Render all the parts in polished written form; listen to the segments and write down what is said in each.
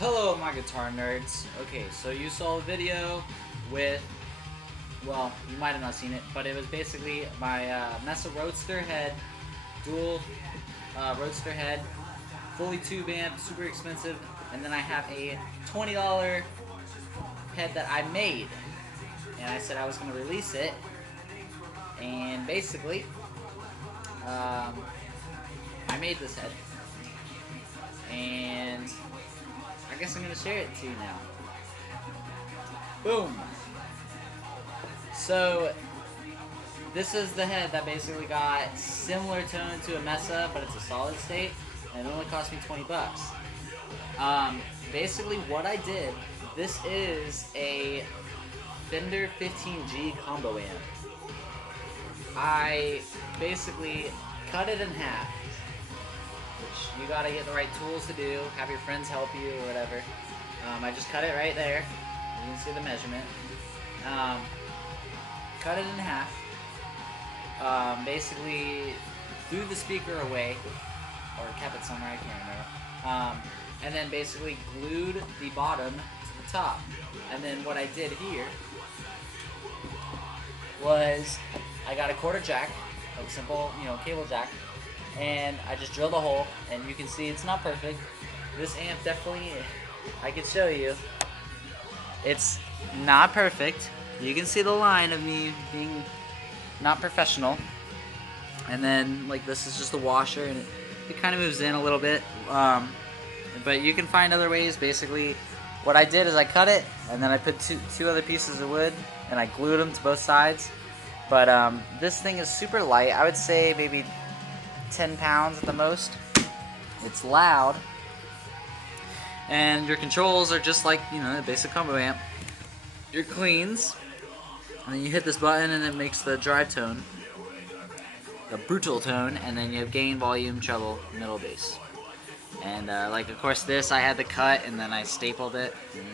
Hello, my guitar nerds. Okay, so you saw a video with, well, you might have not seen it, but it was basically my Mesa Roadster head, dual Roadster head, fully tube amp, super expensive, and then I have a $20 head that I made, and I said I was going to release it, and basically, I made this head, and I guess I'm going to share it to you now. Boom! So, this is the head that basically got similar tone to a Mesa, but it's a solid state, and it only cost me 20 bucks. Basically what I did, this is a Fender 15G combo amp. I basically cut it in half, which you gotta get the right tools to do, have your friends help you or whatever. I just cut it right there. You can see the measurement. Cut it in half. Basically threw the speaker away, or kept it somewhere, I can't remember. And then basically glued the bottom to the top. And then what I did here was I got a quarter jack, like simple, cable jack, and I just drilled a hole, and you can see it's not perfect. This amp definitely, I could show you, it's not perfect. You can see the line of me being not professional. And then, like, this is just a washer, and it kind of moves in a little bit. But you can find other ways. Basically, what I did is I cut it, and then I put two other pieces of wood, and I glued them to both sides. But this thing is super light. I would say maybe 10 pounds at the most. It's loud. And your controls are just like, a basic combo amp. Your cleans. And then you hit this button, and it makes the dry tone. The brutal tone, and then you have gain, volume, treble, middle, bass. And of course this I had to cut, and then I stapled it. And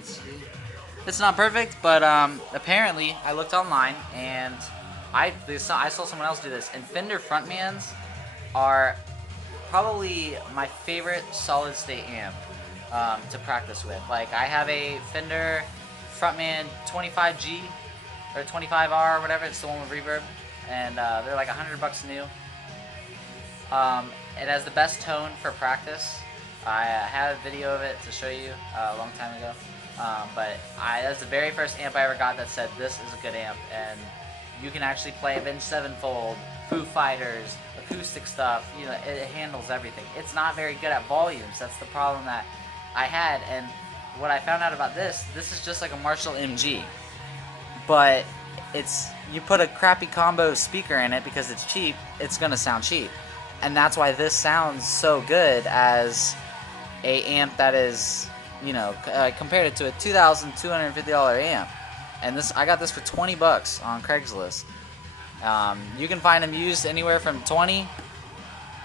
it's not perfect, but apparently I looked online, and I saw someone else do this. And Fender frontmans are probably my favorite solid state amp to practice with. Like, I have a Fender frontman 25G or 25R or whatever. It's the one with reverb. And they're like $100 new. It has the best tone for practice. I have a video of it to show you a long time ago. But that's the very first amp I ever got that said this is a good amp, and you can actually play Avenged Sevenfold, Foo Fighters, acoustic stuff. It handles everything. It's not very good at volumes. That's the problem that I had. And what I found out about this is just like a Marshall MG, but you put a crappy combo speaker in it because it's cheap, it's gonna sound cheap. And that's why this sounds so good as a amp that is, compared it to a $2,250 amp. And I got this for 20 bucks on Craigslist. You can find them used anywhere from 20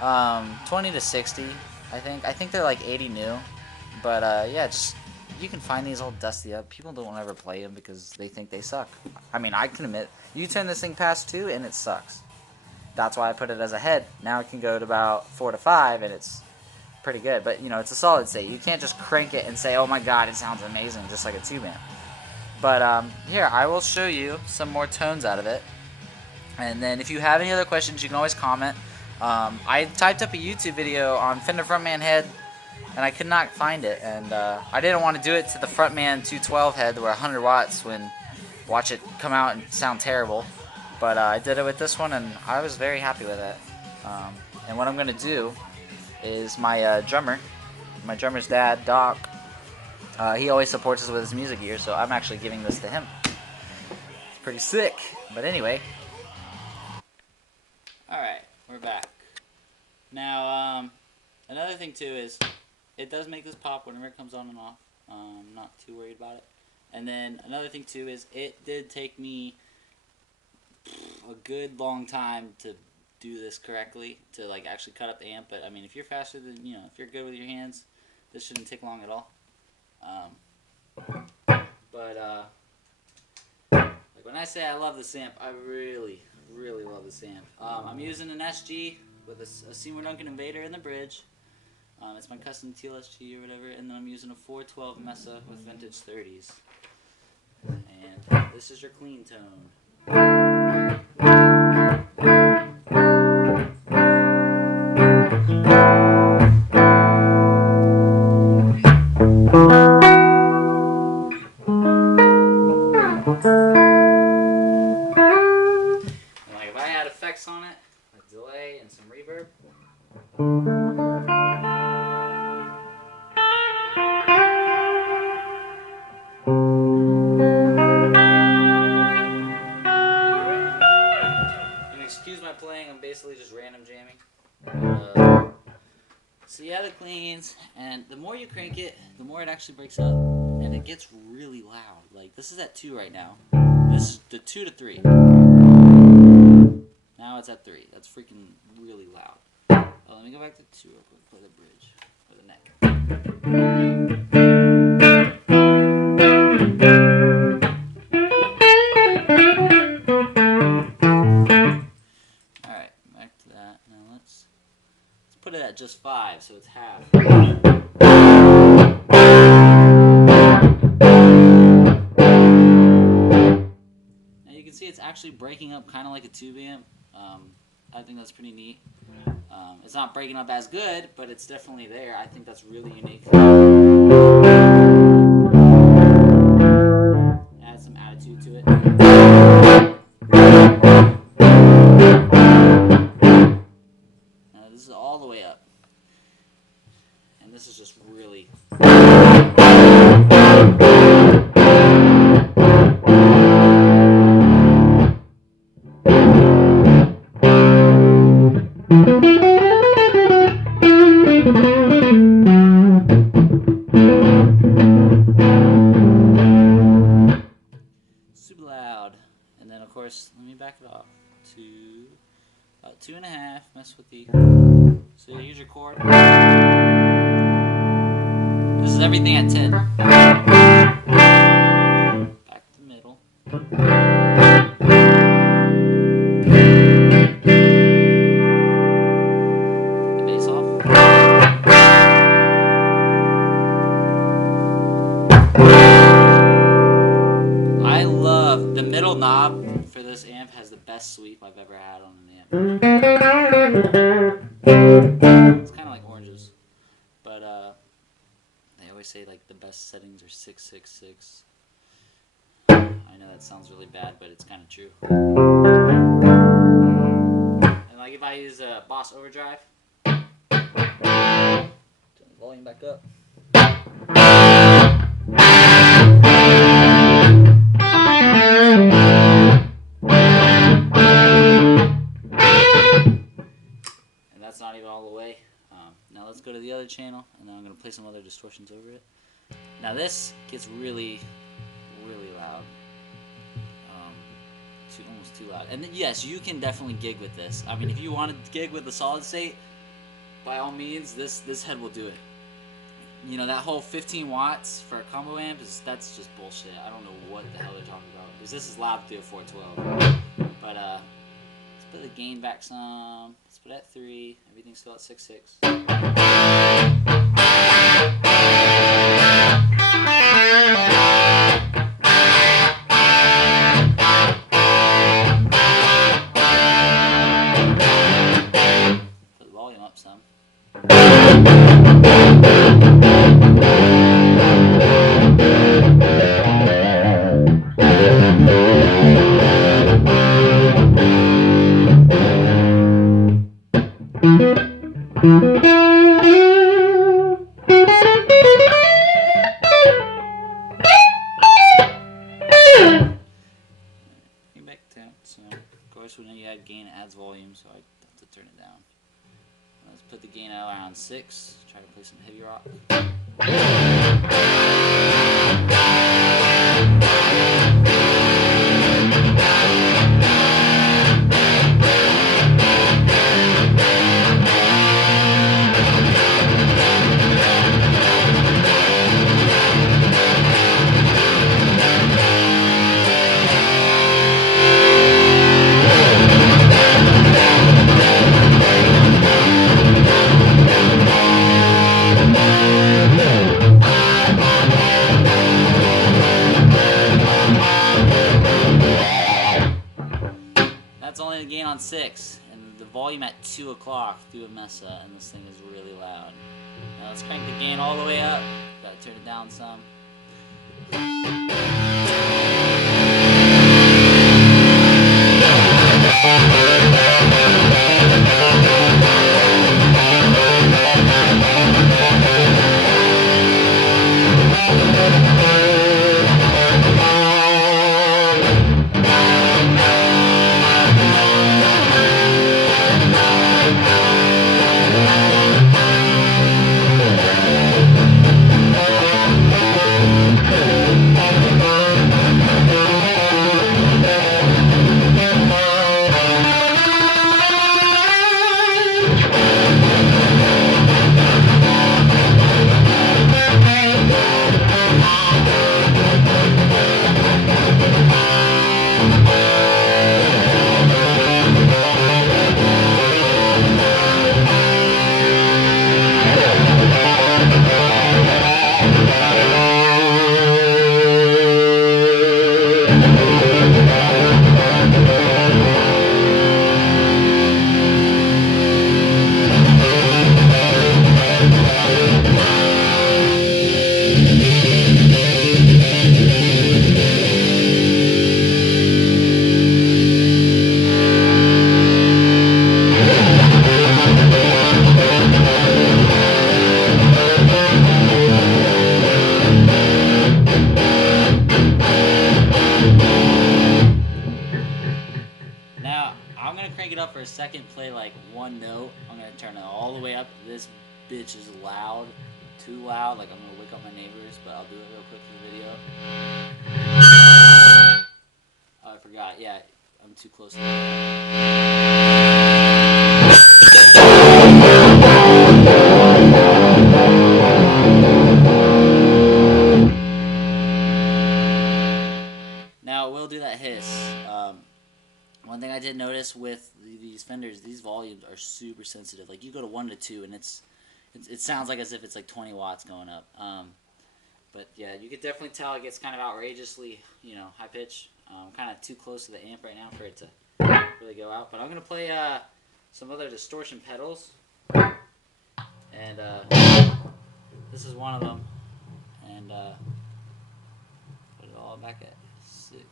to 60, I think. I think they're like 80 new. But yeah, you can find these all dusty up. People don't ever play them because they think they suck. I mean, I can admit, you turn this thing past 2 and it sucks. That's why I put it as a head. Now it can go to about 4 to 5 and it's pretty good. But, it's a solid state. You can't just crank it and say, oh my god, it sounds amazing, just like a tube amp. But here, I will show you some more tones out of it. And then if you have any other questions, you can always comment. I typed up a YouTube video on Fender Frontman head, and I could not find it, and I didn't want to do it to the Frontman 212 head where 100 watts when watch it come out and sound terrible, but I did it with this one, and I was very happy with it. And what I'm going to do is my drummer's dad, Doc, he always supports us with his music gear, so I'm actually giving this to him. It's pretty sick, but anyway. Alright, we're back. Now, another thing too is, it does make this pop whenever it comes on and off. I'm not too worried about it. And then another thing too is, it did take me a good long time to do this correctly, to like actually cut up the amp. But I mean, if you're faster than, if you're good with your hands, this shouldn't take long at all. Like when I say I love this amp, I really, really love this amp. I'm using an SG with a Seymour Duncan Invader in the bridge. It's my custom TLSG or whatever, and then I'm using a 412 Mesa with vintage 30s. And this is your clean tone. On it, a delay and some reverb. You can excuse my playing, I'm basically just random jamming. So yeah, the cleans, and the more you crank it, the more it actually breaks up, and it gets really loud. Like, this is at 2 right now. This is the 2 to 3. Now it's at 3. That's freaking really loud. Oh, let me go back to 2 real quick. Play the bridge. Or the neck. Alright, back to that. Now let's put it at just 5, so it's half. Now you can see it's actually breaking up kind of like a tube amp. I think that's pretty neat. It's not breaking up as good, but it's definitely there. I think that's really unique. Add some attitude to it. Now this is all the way up. And this is just really... super loud. And then of course, let me back it off to about 2.5. Mess with the... So here's your chord. This is everything at 10. Back to the middle. Knob for this amp has the best sweep I've ever had on an amp. It's kind of like oranges, but they always say like the best settings are 666. I know that sounds really bad, but it's kind of true. And like if I use a Boss Overdrive, turn the volume back up. That's not even all the way. Now let's go to the other channel, and then I'm going to play some other distortions over it. Now this gets really, really loud. Almost too loud. And then, yes, you can definitely gig with this. I mean, if you want to gig with the solid state, by all means, this head will do it. You know, that whole 15 watts for a combo amp, that's just bullshit. I don't know what the hell they're talking about. Because this is loud through a 412. But, let's put the gain back some. Let's put it at 3. Everything's still at 6.6. Put the volume up some. So, of course, when you add gain, it adds volume, so I have to turn it down. Let's put the gain at around 6. Try to play some heavy rock. the volume at 2 o'clock through a Mesa, and this thing is really loud. Now let's crank the gain all the way up. Gotta turn it down some. Now, I'm going to crank it up for a second, play like one note. I'm going to turn it all the way up. This bitch is loud, too loud. Like I'm going to wake up my neighbors, but I'll do it real quick for the video. Oh, I forgot. Yeah, I'm too close to Now, it will do that hiss. One thing I did notice with these Fenders, these volumes are super sensitive. Like you go to 1 to 2, and it sounds like as if it's like 20 watts going up. But yeah, you could definitely tell it gets kind of outrageously, high pitch. Kind of too close to the amp right now for it to really go out. But I'm gonna play some other distortion pedals, and this is one of them. And put it all back at 6.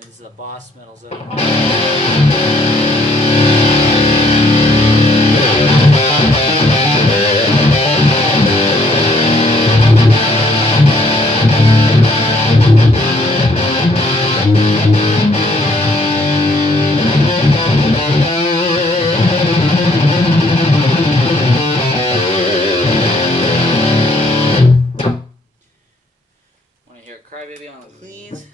This is a Boss Metal Zone. Want to hear a Crybaby on the cleans?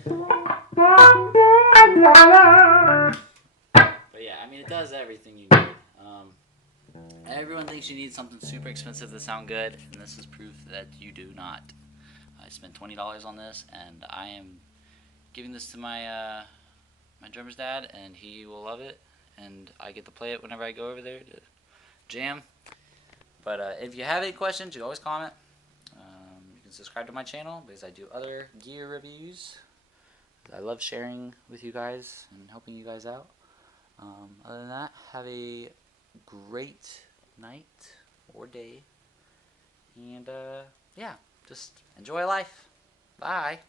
But yeah, I mean, it does everything you need. Everyone thinks you need something super expensive to sound good, and this is proof that you do not. I spent $20 on this, and I am giving this to my my drummer's dad, and he will love it, and I get to play it whenever I go over there to jam. But if you have any questions, you always comment. You can subscribe to my channel because I do other gear reviews. I love sharing with you guys and helping you guys out. Other than that, have a great night or day, and yeah, just enjoy life. Bye.